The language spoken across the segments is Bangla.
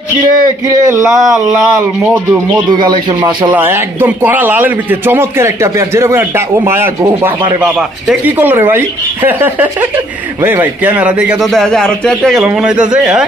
কিরে কিরে লাল লাল মধু মধু কালেকশন মাশাআল্লাহ একদম কড়া লালের ভিতরে চমৎকার একটা পেয়ার যেরকম ও মায়া গো বাবা রে বাবা এ কি করলো রে ভাই ভাই ভাই ক্যামেরা দেখে তো দেখা যায় আরো চেটে গেল মনে হইতেছে। হ্যাঁ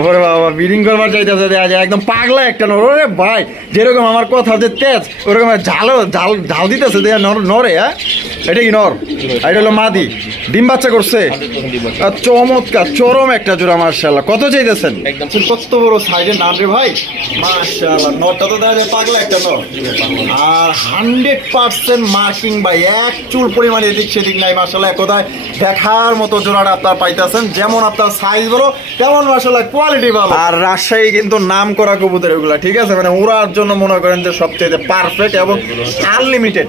ওরে বাবা বিডিং করবার চাইতেছে দেখা যায় একদম পাগলা একটা নর রে ভাই যেরকম আমার কথা যে তেজ ওরকম ঝালও ঝাল ঝাল দিতেছে দেখা নরে। হ্যাঁ এটা কি নর এটা হলো মাদি ডিম বাচ্চা করছে চমৎকার চরম একটা জোড়া মাশাআল্লাহ। কত চাইতেছেন? একদম কত বড় সাইজের নাম রে ভাই মাশাআল্লাহ। নরটা তো দেখা যায় পাগলা একটা নর আর 100% মার্কিং ভাই এক চুল পরিমাণে এদিক সেদিক নাই মাশাআল্লাহ। কোথায় দেখার মতো জোড়াটা আপনার পাইতেছেন যেমন আপনার সাইজ বড় তেমন মাশাআল্লাহ কোয়ালিটি ভালো। আর রাজশাহী কিন্তু নাম করা কবুতর এগুলা ঠিক আছে মানে ওরার জন্য মনে করেন যে সবচেয়ে পারফেক্ট এবং আনলিমিটেড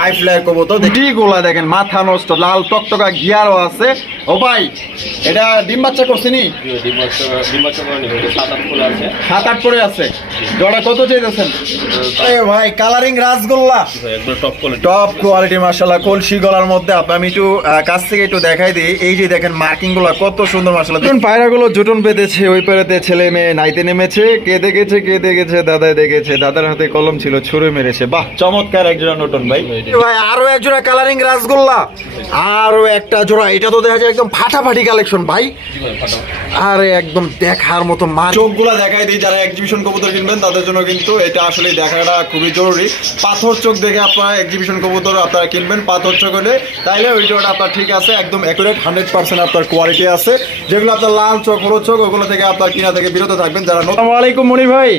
হাই ফ্লায়ার কবুতর। ডিগুলা দেখেন মাথা নষ্ট লাল টকটকা গিয়ারও আছে। ও ভাই এটা ডিম বাচ্চা করছে নি? সাত আট করে আছে। জোড়া কত চাইতেছেন? ভাই কালারিং রাসগোল্লা টপ কোয়ালিটি মাশাআল্লাহ কলসি গলার মধ্যে। আমি একটু কাছ থেকে একটু দেখাই দিই। এই যে দেখেন মার্কিং গুলো কত সুন্দর মাশাআল্লাহ। পায়রা গুলো জুটন বেঁধেছে ওই পাড়াতে ছেলে মেয়ে নাইতে নেমেছে কে দেখেছে দাদাই দেখেছে দাদার হাতে কলম ছিল ছুঁড়ে মেরেছে। বাহ চমৎকার এক জোড়া নতুন ভাই। ভাই আরো এক জোড়া কালারিং রাসগোল্লা আরো একটা জোড়া এটা তো দেখা যায় একদম ফাটাফাটি কালেকশন ভাই। আরে একদম দেখার মতো চোখগুলা দেখাই দিই যারা এক্সিবিশন কবুতর কিনবেন তাদের জন্য কিন্তু এটা আসলে দেখাটা খুবই জরুরি। পাথর চোখ দেখে আপনারা এক্সিবিশন কবুতর আপনারা কিনবেন পাথর চোখ হলে তাইলে ওই জোড়াটা আপনার ঠিক আছে একদম অ্যাকুরেট 100% আপনার কোয়ালিটি আছে। যেগুলো আপনার লাল চোখ হলুদ চোখ ওগুলো থেকে আপনার কিনা থেকে বিরত থাকবেন যারা। আসসালামু আলাইকুম মনির ভাই।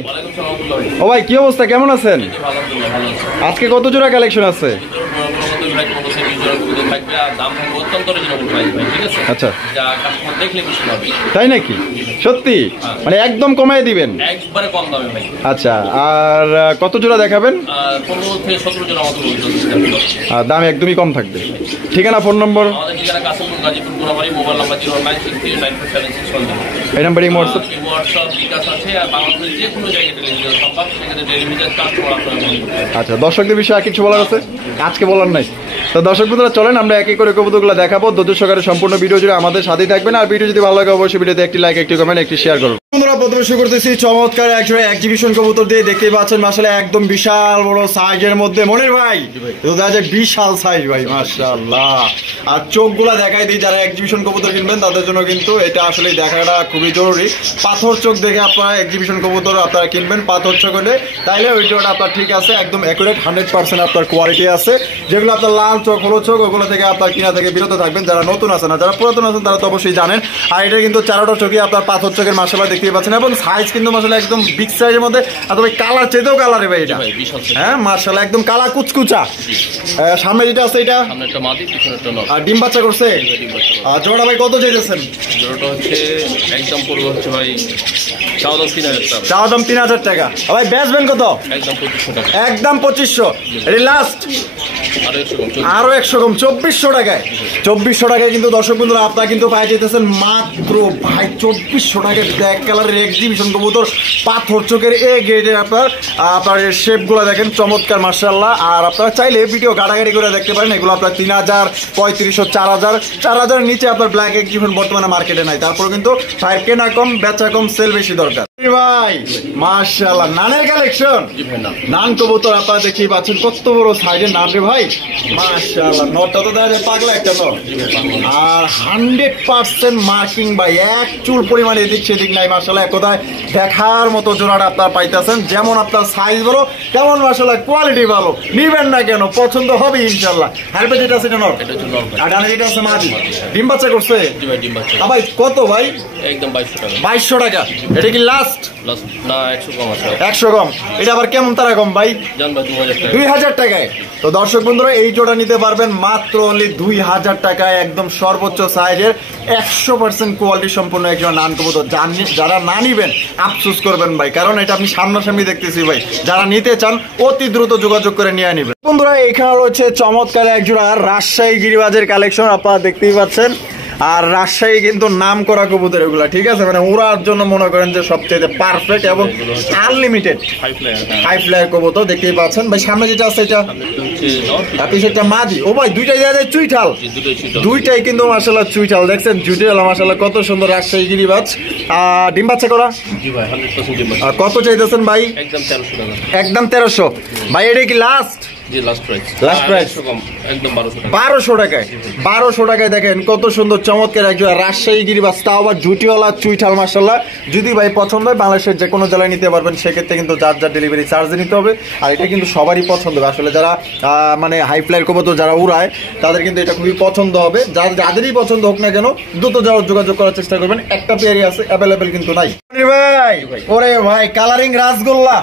ও ভাই কি অবস্থা কেমন আছেন? আজকে কত জোড়া কালেকশন আছে? আচ্ছা তাই নাকি সত্যি মানে একদম কমাই দিবেন একবারে কম দামে ভাই। আচ্ছা আর কত জোড়া দেখাবেন? 15 থেকে 17 জোড়া মতো আর দাম একদমই কম থাকবে। ঠিকানা ফোন নম্বর? আমাদের ঠিকানা কাশিমপুর গাজীপুর গোরাবাড়ি মোবাইল নাম্বার 09639476 এই নাম্বারে হোয়াটসঅ্যাপ বিকাশ আছে আর বাংলাদেশের যে কোনো জায়গায় ডেলিভারি সম্ভব সেখানে ডেলিভারি চার্জ করা আপনারা। আচ্ছা দর্শকদের বিষয়ে আর কিছু বলার আছে? আজকে বলার নাই তো দর্শক বন্ধুরা চলেন আমরা এক এক করে কবুতরগুলো দেখাবো। ধৈর্য সহকারে সম্পূর্ণ ভিডিও জুড়ে আমাদের সাথেই থাকবেন আর ভিডিও যদি ভালো লাগে অবশ্যই ভিডিওতে একটি লাইক একটি কমেন্ট একটি শেয়ার করুন। বন্ধুরা প্রথমে শুরু করতেছি চমৎকার একজোড়া এক্সিবিশন কবুতর দিয়ে দেখতেই পাচ্ছেন মাশাআল্লাহ একদম বিশাল বড় সাইজের মধ্যে মনির ভাই তো দেখা যায় বিশাল সাইজ ভাই মাশাআল্লাহ। আর চোখগুলা দেখাই দিই যারা এক্সিবিশন কবুতর কিনবেন তাদের জন্য কিন্তু এটা আসলে দেখাটা খুবই জরুরি। পাথর চোখ দেখে আপনারা এক্সিবিশন কবুতর আপনারা কিনবেন পাথর চোখ হলে তাইলে ওই জোড়াটা আপনার ঠিক আছে একদম অ্যাকুরেট 100% আপনার কোয়ালিটি আছে। যেগুলো আপনার লাল চোখ হলুদ চোখ ওগুলো থেকে আপনার কিনা থেকে বিরত থাকবেন যারা নতুন আছেন না যারা পুরাতন আছেন তারা তো অবশ্যই জানেন। আর এটা কিন্তু চারোটা চোখে আপনার পাথর চোখের মাশাআল্লাহ দেখতে পাচ্ছেন এবং সাইজ কিন্তু মাশাআল্লাহ একদম বিগ সাইজের মধ্যে আর তবে কালার চেতেও কালারে ভাই এটা হ্যাঁ মাশাআল্লাহ একদম কালা কুচকুচা। সামনে যেটা আছে এটা সামনেটা মাদি পিছনেরটা নর আর ডিম বাচ্চা করছে। আর জোড়া ভাই কত চাইতেছেন? জোড়াটা হচ্ছে একদম পড়বে হচ্ছে ভাই চাওয়া দাম 3000 টাকা। ভাই বেচবেন কত? একদম 2500 টাকা একদম 2500 এটি লাস্ট আরো 100 কম 2400 টাকায় 2400 টাকায় কিন্তু দর্শক বন্ধুরা আপনারা কিন্তু পাই যেতেছেন মাত্র ভাই 2400 টাকায় ব্ল্যাক কালারের এক্সিবিশন কবুতর পাথর চোখের এ গ্রেডের আপনার শেপগুলো দেখেন চমৎকার মাশাআল্লাহ। আর আপনারা চাইলে ভিডিও গাড়াগাড়ি করে দেখতে পারেন এগুলো আপনার 3000 3500 4000 নিচে আপনার ব্ল্যাক এক্সিবিশন বর্তমানে মার্কেটে নাই। তারপরে কিন্তু ভাই কেনা কম বেচা কম সেল বেশি দরকার ভাই মাশাআল্লাহ। নানের কালেকশন নান কবুতর আপনারা দেখতেই পাচ্ছেন কত বড় সাইজের নাম রে ভাই মাশাআল্লাহ। নরটা তো দেখা যায় পাগলা একটা নর আর 100% মার্কিং ভাই এক চুল পরিমাণে এদিক সেদিক নাই মাশাআল্লাহ। কোথায় দেখার মতো জোড়াটা আপনারা পাইতেছেন যেমন আপনার সাইজ বড় তেমন মাশাআল্লাহ কোয়ালিটি ভালো। নিবেন না কেন পছন্দ হবে ইনশাআল্লাহ। হারবে যেটা আছে এটা নর আর ডানে যেটা আছে মাদি ডিম বাচ্চা করছে ভাই কত ভাই? একদম 2200 টাকা এটা কি লাস্ট না 100 কম আছে 100 কম এটা আবার কেমন তারা কম ভাই? 2000 টাকায়। তো দর্শক বন্ধুরা এই জোড়া নিতে পারবেন মাত্র অনলি 2000 টাকায় একদম সর্বোচ্চ সাইজের 100% কোয়ালিটি সম্পূর্ণ একজন নান কবুতর। যারা না নিবেন আফসোস করবেন ভাই কারণ এটা আমি সামনাসামনি দেখতেছি ভাই। যারা নিতে চান অতি দ্রুত যোগাযোগ করে নিয়ে নিবেন। বন্ধুরা এখানে রয়েছে চমৎকার এক জোড়া রাজশাহী গিরিবাজের কালেকশন আপনারা দেখতেই পাচ্ছেন। আর রাজশাহী কিন্তু নাম করা কবুতর এগুলা, ঠিক আছে, মানে ওড়ার জন্য মনে করেন যে সবচেয়ে পারফেক্ট এবং আনলিমিটেড হাই ফ্লায়ার কবুতর দেখতেই পাচ্ছেন ভাই। সামনে যেটা আছে এটা পিছেরটা মাদি। ও ভাই দুইটাই দেওয়া যায় চুইঠাল, দুইটাই কিন্তু মাশাআল্লাহ চুইঠাল, দেখছেন জুটিয়াল মাশাআল্লাহ কত সুন্দর রাজশাহী গিরিবাজ। ডিম বাচ্চা করা কত চাইতেছেন ভাই? একদম 1300 ভাই। এটা কি লাস্ট? লাস্ট প্রাইস 1200 টাকায়। 1200 টাকায় দেখেন কত সুন্দর চমৎকার একজন রাজশাহী গিরিবাজ, তাও আবার জুটিওয়ালা চুইঠাল মাশাআল্লাহ। যদি ভাই পছন্দ হয় বাংলাদেশের যে কোনো জেলায় নিতে পারবেন, সেক্ষেত্রে কিন্তু যার যার ডেলিভারি চার্জ নিতে হবে। আর এটা কিন্তু সবারই পছন্দ হবে আসলে, যারা মানে হাই ফ্লাইয়ের কবুতর যারা উড়ায় তাদের কিন্তু এটা খুবই পছন্দ হবে। যাদেরই পছন্দ হোক না কেন দ্রুত যাওয়ার যোগাযোগ করার চেষ্টা করবেন। একটা পেয়ারই আছে, অ্যাভেলেবেল কিন্তু নাই ভাই। ওরে ভাই কালারিং রাসগোল্লা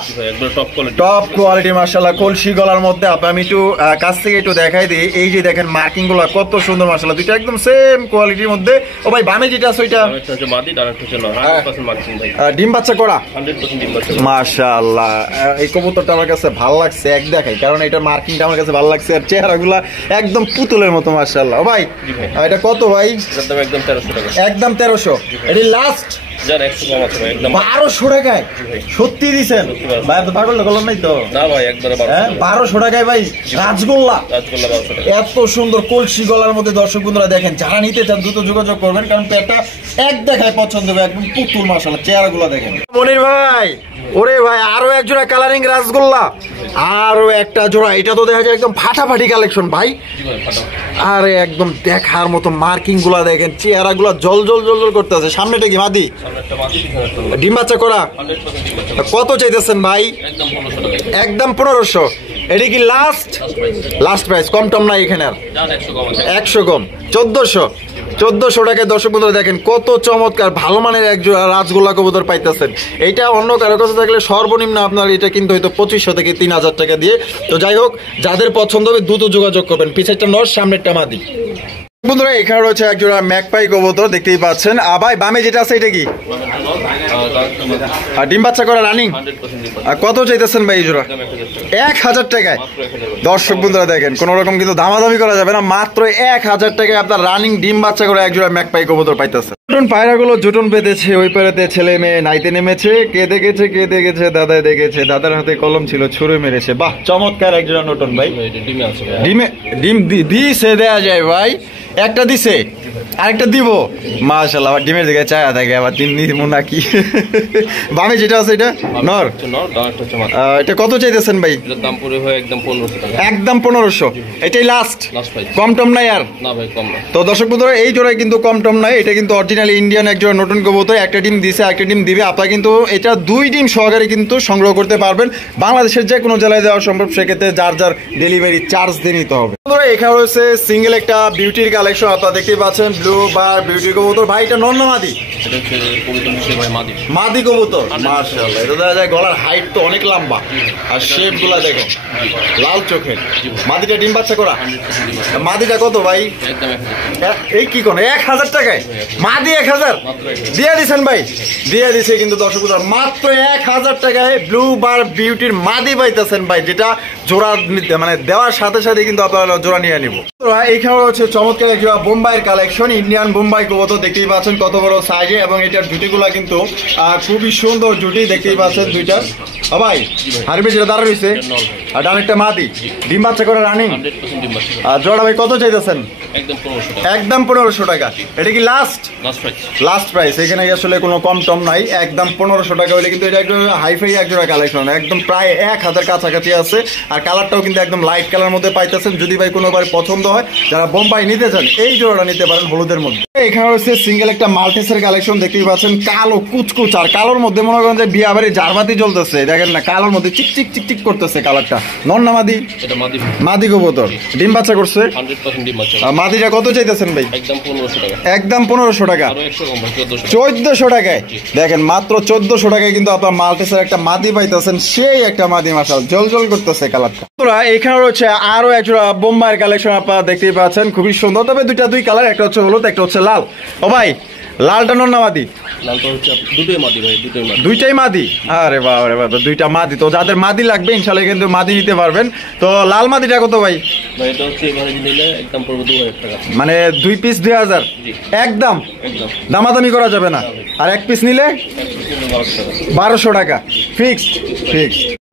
টপ কোয়ালিটি মাশাআল্লাহ, কলসি গলার মধ্যে। আমি একটু কাছ থেকে একটু দেখাই দিই, এই যে দেখেন মার্কিং গুলো কত সুন্দর মাশাআল্লাহ, দুইটা একদম সেম কোয়ালিটির মধ্যে। ও ভাই বামে যেটা আছে ওইটা ডিম বাচ্চা করা মাশাআল্লাহ। এই কবুতরটা আমার কাছে ভালো লাগছে এক দেখাই, কারণ এটা মার্কিংটা আমার কাছে ভালো লাগছে, আর চেহারাগুলা একদম পুতুলের মতো মাশাআল্লাহ। ও ভাই এটা কত ভাই? একদম 1300। এটি লাস্ট 1200 টাকায় সত্যি দিচ্ছেন ভাই? তো পাগল করলাম নাই তো? না ভাই একবারে 1200 টাকায় ভাই রাজগোল্লা, এত সুন্দর কলসি গলার মধ্যে। দর্শক বন্ধুরা দেখেন, যারা নিতে চান দ্রুত যোগাযোগ করবেন, কারণ পেটটা এক দেখায় পছন্দ হবে, একদম পুতুল মাশাআল্লাহ। চেহারাগুলো দেখেন মনির ভাই। ওরে ভাই আরো এক জোড়া কালারিং রাসগোল্লা, আরো একটা জোড়া। এটা তো দেখা যায় একদম ফাটাফাটি কালেকশন ভাই। আরে একদম দেখার মতো মার্কিং গুলা দেখেন, চেহারা গুলা জল জল জল জল করতেছে। সামনেটা কি মাদি? ডিম বাচ্চা করা কত চাইতেছেন ভাই? একদম 1500। এটা কি লাস্ট প্রাইস? কম টম নাই এখানে আর 100 কম 1400 টাকায়। দর্শক বন্ধুরা দেখেন কত চমৎকার ভালো মানের এক রাজগোল্লা কবুতর পাইতেছেন। এইটা অন্য কারো কাছে থাকলে সর্বনিম্ন আপনার এটা কিন্তু হয়তো 2500 থেকে 3000 টাকা দিয়ে। তো যাই হোক, যাদের পছন্দ হবে দ্রুত যোগাযোগ করবেন। পিছেরটা নর, সামনেরটা মাদি। বন্ধুরা এখানে রয়েছে এক জোড়া ম্যাকপাই কবুতর দেখতেই পাচ্ছেন। ভাই বামে যেটা আছে এটা কি? ডিম বাচ্চা করা রানিং। কত চাইতেছেন ভাই এই জোড়া? 1000 টাকায়। দর্শক বন্ধুরা দেখেন কোন রকম কিন্তু দামাদামি করা যাবে না, মাত্র 1000 টাকায় আপনার রানিং ডিম বাচ্চা করে এক জোড়া ম্যাকপাই কবুতর পাইতেছেন। পায়রাগুলো জুটন বেঁধেছে, ওই পাড়াতে ছেলে মেয়ে নাইতে নেমেছে, কে দেখেছে দাদাই দেখেছে, দাদার হাতে কলম ছিল ছুঁড়ে মেরেছে। বাহ চমৎকার এক জোড়া নতুন ভাই। ডিম দিছে দেয়া যায় ভাই, একটা দিছে আরেকটা দিব মাশাআল্লাহ। আবার ডিমের দিকে চায়া থাকে, আবার তিন দিব নাকি? বামে যেটা আছে এটা নর। এটা কত চাইতেছেন ভাই? দাম পড়ে হয় একদম 1500। এটাই লাস্ট, কম টম নাই আর? না ভাই কম না। তো দর্শক বন্ধুরা এই জোড়ায় কিন্তু কম টম নাই, এটা কিন্তু অরিজিনাল ইন্ডিয়ান এক জোড়া নতুন কবুতর। একটা ডিম দিছে, একটা ডিম দিবে। আপনারা কিন্তু এটা 2 ডিম সহকারে কিন্তু সংগ্রহ করতে পারবেন। বাংলাদেশের যে কোনো জেলায় দেওয়া সম্ভব, সেক্ষেত্রে যার যার ডেলিভারি চার্জ দিয়ে নিতে হবে। বন্ধুরা এখানে রয়েছে সিঙ্গেল একটা বিউটির কালেকশন, আপনারা দেখতেই পাচ্ছেন ব্লু বার বিউটি কবুতর। ভাই এটা নর না মাদি? মাদি কবুতর মাশাআল্লাহ। এটা দেখা যায় গলার হাইট তো অনেক লম্বা, আর শেপ গুলা দেখো লাল চোখের। মাদিটা ডিম বাচ্চা করা? মাদিটা কত ভাই? এই কি কোন 1000 টাকায় মাদি? 1000 দিয়ে দিচ্ছেন ভাই? দিয়ে দিছে কিন্তু দর্শক মাত্র 1000 টাকায় ব্লু বার বিউটির মাদি পাইতেছেন ভাই, যেটা জোড়া মানে দেওয়ার সাথে সাথে কিন্তু আপনারা জোড়া নিয়ে নিব। এইখানে হচ্ছে চমৎকার একটা বোম্বাইয়ের কালেকশন, ইন্ডিয়ান বোম্বাই কবুতর দেখতেই পাচ্ছেন কত বড় সাইজে, এবং এটার জুটিগুলা কিন্তু খুবই সুন্দর জুটি দেখতেই পাচ্ছেন দুইটা। ভাই হারবে যেটা দাঁড়া রয়েছে, আর ডানেরটা মাদি, ডিম বাচ্চা করে রানিং। আর জোড়া ভাই কত চাইতেছেন? একদম 1500 টাকা। এটা কি লাস্ট প্রাইস? এখানে আসলে কোনো কম টম নাই, একদম 1500 টাকা হলে কিন্তু এটা একদম হাইফাই এক জোড়া কালেকশন, একদম প্রায় 1000 কাছাকাছি আছে। আর কালারটাও কিন্তু একদম লাইট কালার মধ্যে পাইতেছেন। যদি ভাই কোনোবার পছন্দ হয়, যারা বোম্বাই নিতে চান এই জোড়াটা নিতে পারেন হলুদের মধ্যে। এখানে হচ্ছে সিঙ্গেল একটা মাল্টিসের কালেকশন দেখতেই পাচ্ছেন, কালো কুচকুচ, আর কালোর মধ্যে মনে করেন যে বিয়া বাড়ি জারবাতি চলতেছে, দেখেন না কালোর মধ্যে চিকচিক চিকচিক করতেছে কালারটা। নর না মাদি? মাদি কবুতর, ডিম বাচ্চা করছে। মাদিটা কত চাইতেছেন ভাই? একদম 1500 টাকা। 1400 টাকায় দেখেন, মাত্র 1400 টাকায় কিন্তু আপনার মাল্টিসের একটা মাদি পাইতেছেন, সেই একটা মাদি মাশাআল্লাহ জল জল করতেছে কালারটা। এখানে রয়েছে আরো একটা বোম্বাইয়ের কালেকশন, আপনারা দেখতেই পাচ্ছেন খুবই সুন্দর, তবে দুই কালার, একটা হচ্ছে হলুদ, একটা হচ্ছে লাল। ও ভাই লালটা নর না মাদি? লালটা হচ্ছে দুটোই মাদি ভাই, দুইটাই মাদি। আরে বাবা রে বাবা, দুইটা মাদি। তো যাদের মাদি লাগবে ইনশাআল্লাহ কিন্তু মাদি নিতে পারবেন। তো লাল মাদিটা কত ভাই? ভাই এটা হচ্ছে এভাবে নিলে একদম পড়বে 2000 টাকা। মানে 2 পিস 2000 একদম? দামাদামি করা যাবে না? আর 1 পিস নিলে 1200 টাকা ফিক্সড।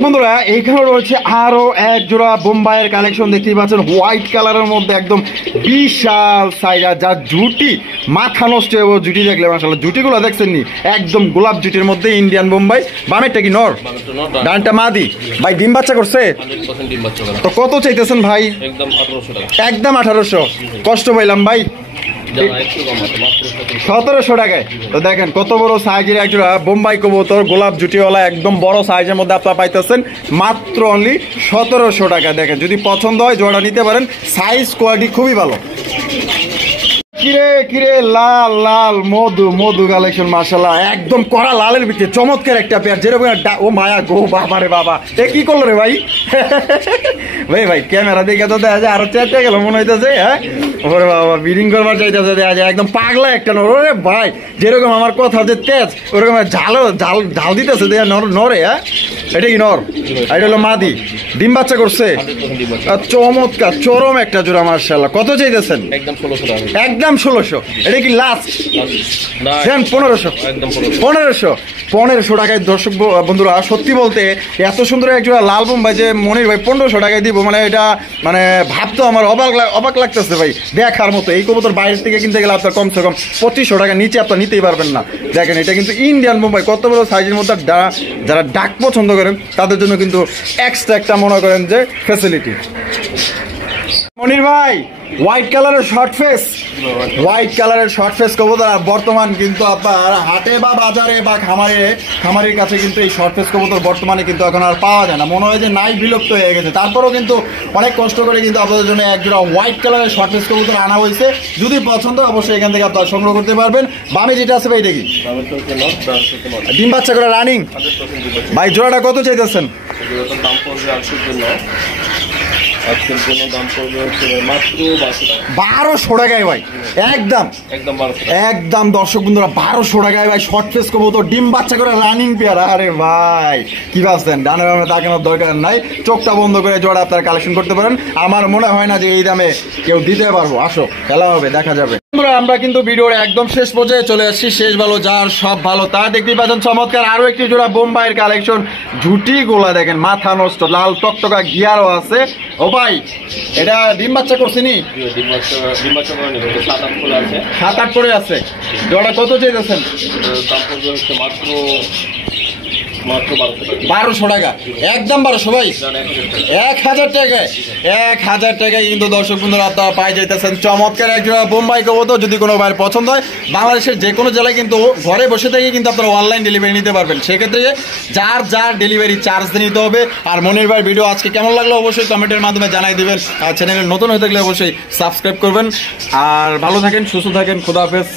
বন্ধুরা এইখানে রয়েছে আরো এক জোড়া বোম্বাইয়ের কালেকশন দেখতেই পাচ্ছেন, হোয়াইট কালারের মধ্যে একদম বিশাল সাইজ। আর যার জুটি মাথা নষ্ট হয়ে জুটি দেখলে মাশাআল্লাহ, জুটিগুলো দেখছেন নি একদম গোলাপ জুটির মধ্যে ইন্ডিয়ান বোম্বাই। বামেরটা কি নর, ডানটা মাদি? ভাই ডিম বাচ্চা করছে? তো কত চাইতেছেন ভাই? একদম 1800। কষ্ট পাইলাম ভাই, 1700 টাকায়। তো দেখেন কত বড় সাইজের একজোড়া বোম্বাই কবুতর, গোলাপ জুটিওয়ালা, একদম বড় সাইজের মধ্যে আপনারা পাইতেছেন মাত্র অনলি 1700 টাকা। দেখেন যদি পছন্দ হয় জোড়া নিতে পারেন, সাইজ কোয়ালিটি খুবই ভালো। কিরে লাল লাল মধু কালেকশন মাশাআল্লাহ, একদম কড়া লালের ভিতরে চমৎকার একটা পেয়ার। যেরকম ও মায়া গো বাবা রে বাবা, এ কি করলো রে ভাই? ভাই ক্যামেরা দেখে তো দেখা যায় আরো চেটে গেল মনে হইতেছে। হ্যাঁ ওরে বাবা, বিডিং করবার চাইতেছে, দেখা যায় একদম পাগলা একটা নর। ওরে ভাই যেরকম আমার কথা যে তেজ, ওরকম ঝাল দিতেছে দেখা নরে। হ্যাঁ এটা কি নর? এটা হলো মাদি, ডিম বাচ্চা করছে? চমৎকার চরম একটা জোড়া মাশাআল্লাহ। কত চাইতেছেন? একদম 1600। এটা কি লাস্ট? 1500 টাকায়। দর্শক বন্ধুরা সত্যি বলতে এত সুন্দর এক জোড়া লাল বোম্বাই যে মনির ভাই 1500 টাকায় দিব, মানে এটা মানে ভাবতো আমার অবাক লাগতেছে ভাই, দেখার মতো। এই কবুতর বাইরের থেকে কিনতে গেলে আপনার কমসে কম 2500 টাকা নিচে আপনার নিতেই পারবেন না। দেখেন এটা কিন্তু ইন্ডিয়ান বোম্বাই, কত বড় সাইজের মধ্যে। যারা ডাক পছন্দ করেন তাদের জন্য কিন্তু এক্সট্রা একটা মনে করেন যে ফ্যাসিলিটি। মনির ভাই হোয়াইট কালারের শর্ট ফেস কবুতর, আর বর্তমান কিন্তু আপনার হাটে বা বাজারে বা খামারের কাছে কিন্তু এই শর্ট ফেস কবুতর বর্তমানে কিন্তু এখন আর পাওয়া যায় না, মনে হয় যে নাই, বিলুপ্ত হয়ে গেছে। তারপরেও কিন্তু অনেক কষ্ট করে কিন্তু আপনাদের জন্য একজোড়া হোয়াইট কালারের শর্ট ফেস কবুতর আনা হয়েছে। যদি পছন্দ অবশ্যই এখান থেকে আপনারা সংগ্রহ করতে পারবেন। বামে যেটা আছে ভাই এটা কি? ডিম বাচ্চা করে রানিং? ভাই জোড়াটা কত চাইতেছেন? 1200 টাকায় ভাই, একদম দর্শক বন্ধুরা 1200 টাকায় ভাই শর্ট ফেস কবুতর, ডিম বাচ্চা করে রানিং পেয়ার। আরে ভাই কি ভাবছেন, ডানে বামে তাকানোর দরকার নাই, চোখটা বন্ধ করে জোড়া আপনারা কালেকশন করতে পারেন। আমার মনে হয় না যে এই দামে কেউ দিতে পারবো। আসো খেলা হবে, দেখা যাবে। আমরা কিন্তু ভিডিওর একদম শেষ পর্যায়ে চলে আসছি। শেষ ভালো যার সব ভালো, তা দেখতেই পাচ্ছেন চমৎকার আরো একটি জোড়া বোম্বাইয়ের কালেকশন। ঝুটি গোলা দেখেন, মাথা নষ্ট, লাল টকটকা গিয়ারও আছে। ও ভাই এটা ডিম বাচ্চা করছে নি? 7-8 করে আছে। জোড়া কত চাইতেছেন? 1200 টাকা। একদম 1200 ভাই, 1000 টাকায়। 1000 টাকায় কিন্তু দর্শক বন্ধুরা আপনারা পাই যাইতেছেন চমৎকার এক জোড়া বোম্বাই কবুতর। যদি কোনো ভাইয়ের পছন্দ হয় বাংলাদেশের যে কোনো জেলায় কিন্তু ঘরে বসে থেকে কিন্তু আপনারা অনলাইন ডেলিভারি নিতে পারবেন। সেক্ষেত্রে যার ডেলিভারি চার্জ নিতে হবে। আর মনির ভাইয়ের ভিডিও আজকে কেমন লাগলো অবশ্যই কমেন্টের মাধ্যমে জানাই দিবেন। আর চ্যানেলে নতুন হয়ে থাকলে অবশ্যই সাবস্ক্রাইব করবেন। আর ভালো থাকেন, সুস্থ থাকেন, খোদা হাফেজ।